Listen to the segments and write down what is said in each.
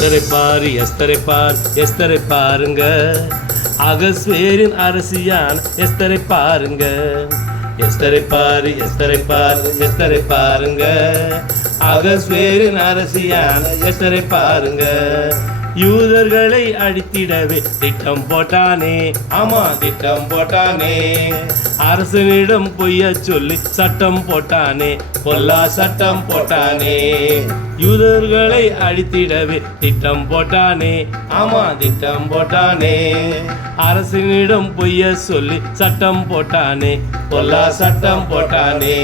எஸ்தரை பார் எஸ்தரை பார் எஸ்தரை பாருங்க. அகஸ்வேரின் அரசியான் எஸ்தரை பாருங்க. எஸ்தரை பார் எஸ்தரை பார் எஸ்தரை பாருங்க. அகஸ்வேரின் அரசியான் எஸ்தரை பாருங்க. யூதர்களை அழித்திடவே திட்டம் போட்டானே. ஆமா திட்டம் போட்டானே. அரசனிடம் பொய்ய சொல்லி சட்டம் போட்டானே. பொல்லா சட்டம் போட்டானே. யூதர்களை அழித்திடவே திட்டம் போட்டானே. ஆமா திட்டம் போட்டானே. அரசனிடம் பொய்ய சொல்லி சட்டம் போட்டானே. பொல்லா சட்டம் போட்டானே.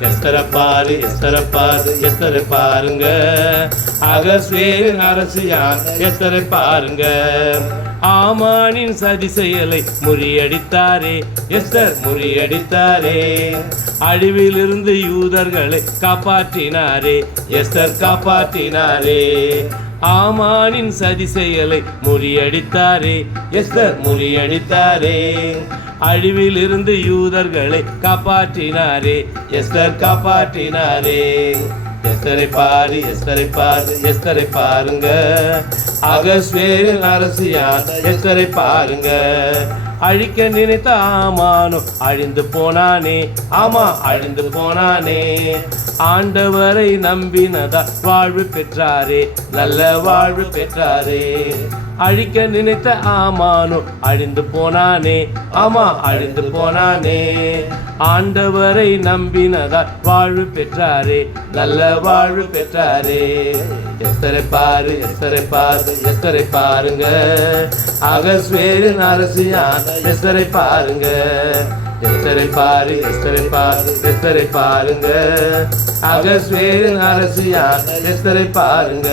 எஸ்தர பாரு எஸ்தர பாரு எஸ்தர பாருங்க. அரசு யார் எஸ்தரை பாருங்க. ஆமானின் சதி செயலை முறியடித்தாரே. எஸ்தர் முறியடித்தாரே. அழிவிலிருந்து யூதர்களை காப்பாற்றினாரே. எஸ்தர் காப்பாற்றினாரே. ஆமானின் சதி செயலை முறியடித்தாரே. எஸ்தர் முறியடித்தாரே. அழிவிலிருந்து யூதர்களை காப்பாற்றினாரே. எஸ்தர் காப்பாற்றினாரே. எஸ்கரை பாரு எஸ்கரை பாரு எஸ்கரை பாருங்க. அகஸ்வேரில் அரசியான் எஸ்கரை பாருங்க. அழிக்க நினைத்த ஆமானும் அழிந்து போனானே. ஆமா அழிந்து போனானே. ஆண்டவரை நம்பினதா வாழ்வு பெற்றாரே நல்ல வாழ்வு பெற்றாரே. அழிக்க நினைத்த ஆமானும் அழிந்து போனானே. ஆமா அழிந்து போனானே. ஆண்டவரை நம்பினதா வாழ்வு பெற்றாரே நல்ல வாழ்வு பெற்றாரே. எஸ்தரை பாரு எஸ்தரை பாரு எஸ்தரை பாருங்க. அகஸ்வேரின் அரசியான் எஸ்தரை பாருங்க. எஸ்தரை பாரு எஸ்தரை பாரு எஸ்தரை பாருங்க. அகஸ்வேரின் அரசியான் எஸ்தரை பாருங்க.